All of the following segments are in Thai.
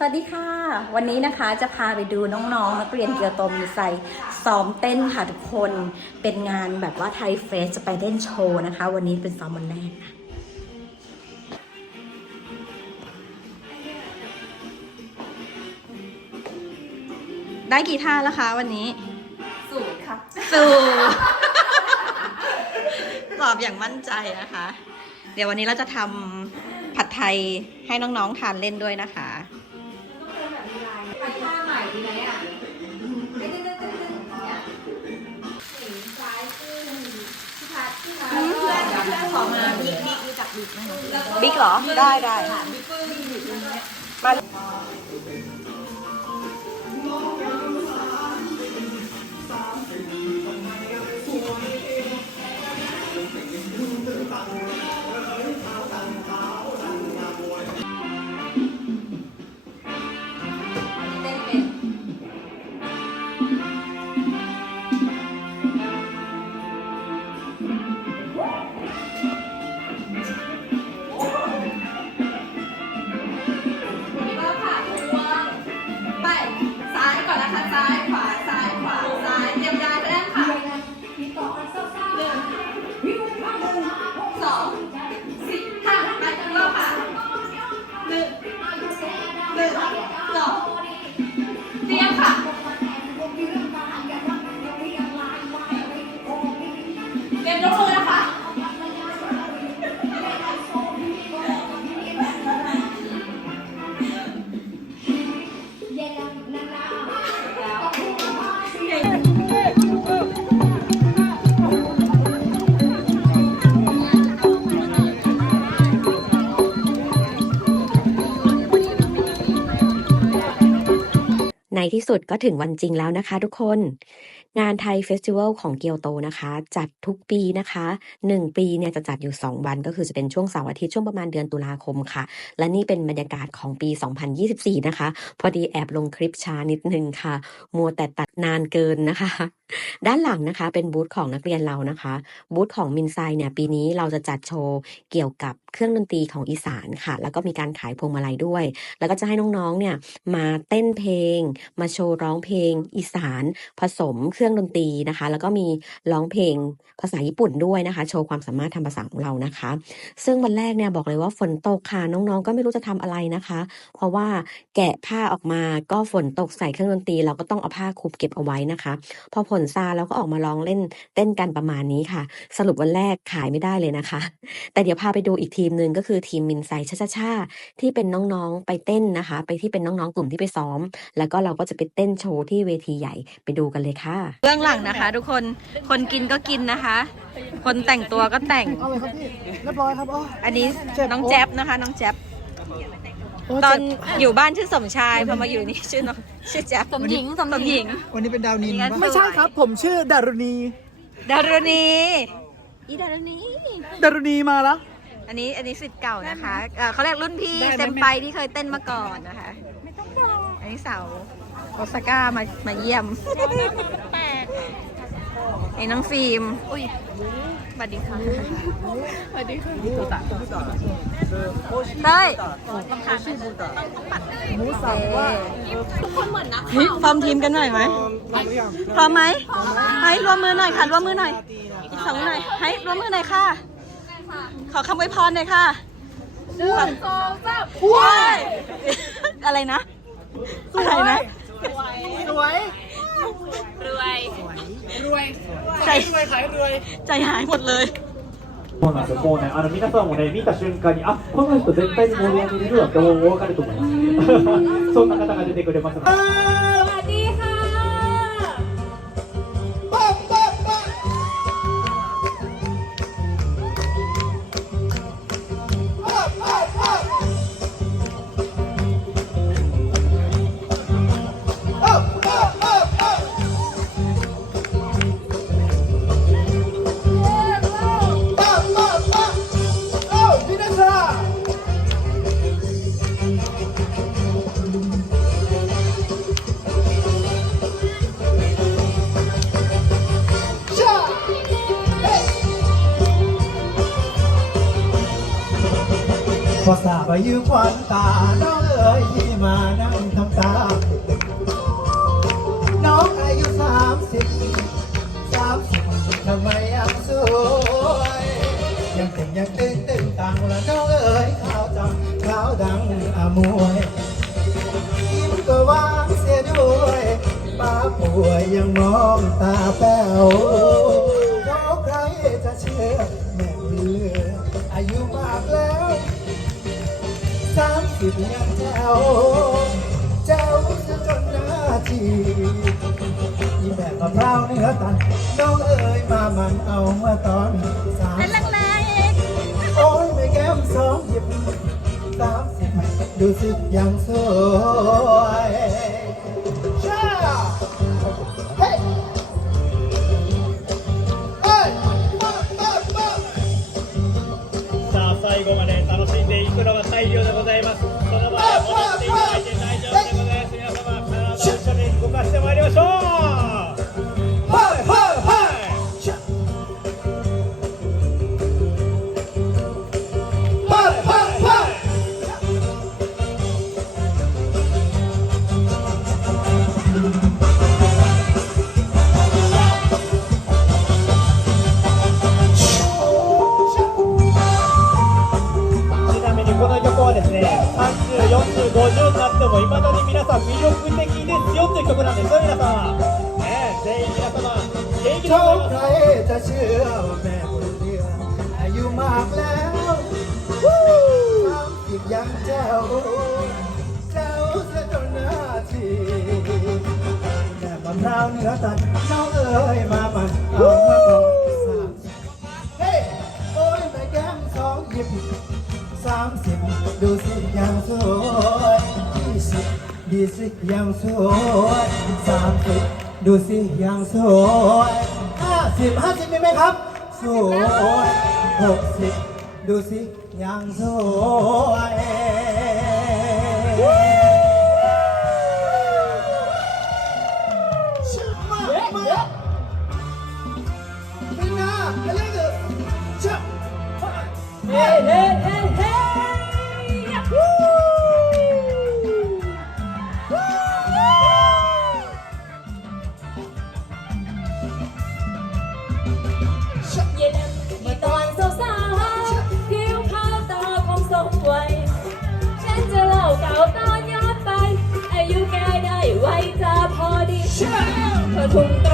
สวัสดีค่ะ วันนี้นะคะจะพาไปดูน้องๆนักเรียนเกียวโตมีไซซ้อมเต้นค่ะทุกคนเป็นงานแบบว่าไทยเฟสจะไปเต้นโชว์นะคะ วันนี้เป็นซ้อมวันแรกนะได้กี่ท่าแล้วคะวันนี้สูตรค่ะสู่ตอบอย่างมั่นใจนะคะ เดี๋ยววันนี้เราจะทำผัดไทยให้น้องๆทานเล่นด้วยนะคะ พื่อนเพื่อนขอมาบิ๊กบิ๊กรู้จักบิ๊กไหมบิ๊กเหรอ ได้ได้ค่ะบิ๊กปึ้งอยู่ตรงเนี้ยมา ในที่สุดก็ถึงวันจริงแล้วนะคะทุกคน งานไทยเฟสติวัลของเกียวโตนะคะ จัดทุกปีนะคะ 1 ปีเนี่ยจะจัดอยู่ 2 วัน ก็คือจะเป็นช่วงเสาร์อาทิตย์ช่วงประมาณเดือนตุลาคมค่ะ และนี่เป็นบรรยากาศของปี 2024 นะคะ พอดีแอบลงคลิปช้านิดนึงค่ะ มัวแต่ตัดนานเกินนะคะ ด้านหลังนะคะเป็นบูธของนักเรียนเรานะคะ บูธของมินไซเนี่ยปีนี้เราจะจัดโชว์เกี่ยวกับเครื่องดนตรีของอีสานค่ะ แล้วก็มีการขายพวงมาลัยด้วย แล้วก็จะให้น้องๆเนี่ยมาเต้นเพลง มาโชว์ร้องเพลง อีสาน ผสมเครื่องดนตรีนะคะ แล้วก็มีร้องเพลงภาษาญี่ปุ่นด้วยนะคะ โชว์ความสามารถทางภาษาของเรานะคะ ซึ่งวันแรกเนี่ยบอกเลยว่าฝนตกค่ะน้องๆ ก็ไม่รู้จะทำอะไรนะคะ เพราะว่าแกะผ้าออกมาก็ฝนตกใส่เครื่องดนตรี เราก็ต้องเอาผ้าคลุมเก็บเอาไว้นะคะพอผลซาเราก็ออกมาร้องเล่นเต้นกันประมาณนี้ค่ะ สรุปวันแรกขายไม่ได้เลยนะคะ แต่เดี๋ยวพาไปดูอีกทีมหนึ่งก็คือทีมมินไซชาชาชาที่เป็นน้องๆไปเต้นนะคะ ไปที่เป็นน้องๆกลุ่มที่ไปซ้อม แล้วก็เราก็จะไปเต้นโชว์ที่เวทีใหญ่ไปดูกันเลยค่ะ เบื้องหลังนะคะ ทุกคนคนกินก็กินนะคะ คนแต่งตัวก็แต่งเอาเลยครับพี่เรียบร้อยครับอ๋ออันนี้เจ็บน้องแจ๊บนะคะ น้องแจ๊บ โอ้ตอนเจ็บอยู่บ้านชื่อสมชายพอมาอยู่นี่ชื่อน้องชื่อแจ๊บสมหญิงสมหญิง วันนี้เป็นดาวนินนี่งั้นปะไม่ใช่ครับ ผมชื่อดารุณี ดารุณีอีดารุณี ดารุณีมาแล้วอันนี้อันนี้สิทธิ์เก่านะคะเอ่อเขาเรียกรุ่นพี่ได้ไหมเซมไปที่เคยเต้นมาก่อนนะคะ ไม่ต้องรออันนี้สาวโอซาก้ามามาเยี่ยม ไอ้น้องฟิล์มอุ้ยสวัสดีค่ะสวัสดีค่ะเต้ยหมูสับว่าเฮ้ยฟอร์มทีมกันหน่อยไหมพร้อมไหมให้รวมมือหน่อยค่ะรวมมือหน่อยอีกสองมือหน่อยให้รวมมือหน่อยค่ะ ขอคำอวยพรหน่อยค่ะหนึ่งสองสามว้ายอะไรนะอะไรนะรวย รวย รวย ใจ รวยขายรวย ใจหายหมดเลย そうなんですよ。もうね、あの皆さんもね、見た瞬間に、あ、この人絶対に盛り上げれるわってもうお分かると思います。そんな方が出てくれますので。 พอสายุควันตาน้องเอ๋ยยิ้มานั่งทำตา น้องอายุสามสิบสามสิบทำไมยังสวย ยังเป็นยังตึงตึงตังละน้องเอ๋ยขาวจังขาวดังอามวยยิ้มก็หวาเสียด้วยป้าป่วยยังมองตาแป้วเพราใครจะเชื่อแม่เลืออายุมากแล้ว สิบยังเจ้า เจ้าจะจนหน้าทีอีแบบมะพร้าวเนื้อตันน้องเอ๋ยมามันเอาเมื่อตอนสามเป็นแรงๆอีกโอ้ยไม่แก้มสองหยิบสามสิบดูสิยังสวย います。その場で戻っていただいて40、50になってもいまだに皆さん魅力的ですよという曲なんですよ皆様ねえ全員皆様元気でござい เท่า ます ใครจะเชื่อว่าแม่บุญเรือนอายุมากแล้วสามสิบยังเจ้า เจ้าจะจนหน้าทีแม่มะพร้าวเนื้อตันน้องเอ๋ยมามันเอา ดีสิยังสวยสามสิบดูสิยังสวยห้าสิบห้าสิบมีไหมครับสวยหกสิบดูสิยังสวย เย็นที่ตอนสาวๆผิวขาวตาคงสมวัยฉันจะเล่าเก่าตอนย้อนไป อายุแกได้ไวจะพอดีเธอทุ่ง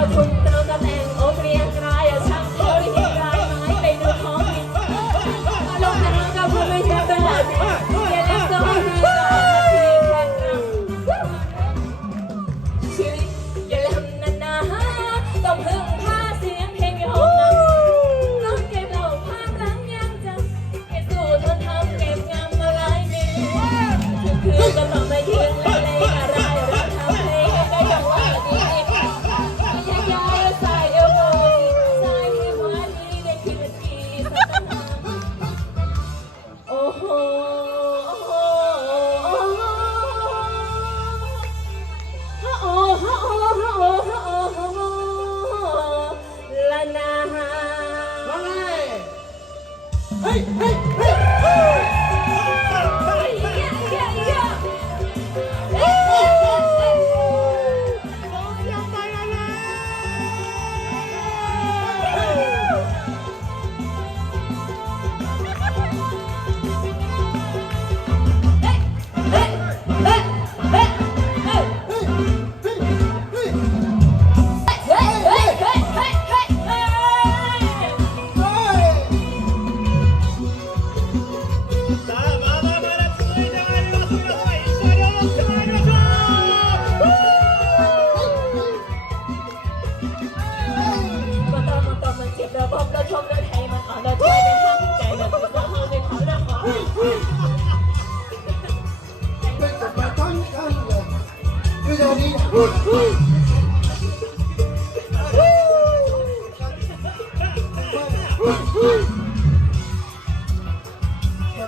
พอคุณ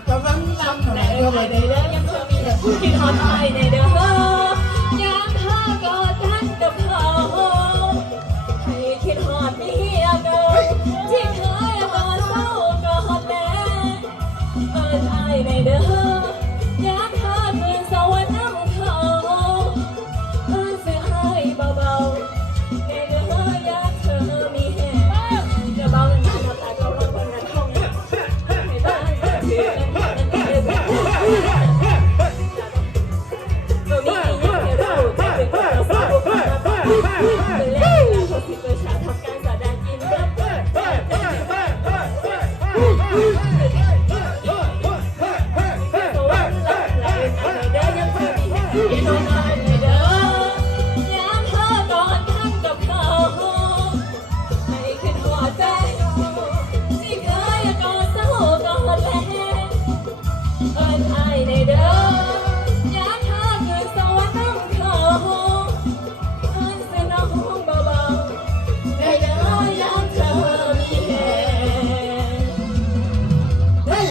กำลังทำอะไรเอไปในเด้อยังเธอมีแต่คิดฮอตไปในเด้อ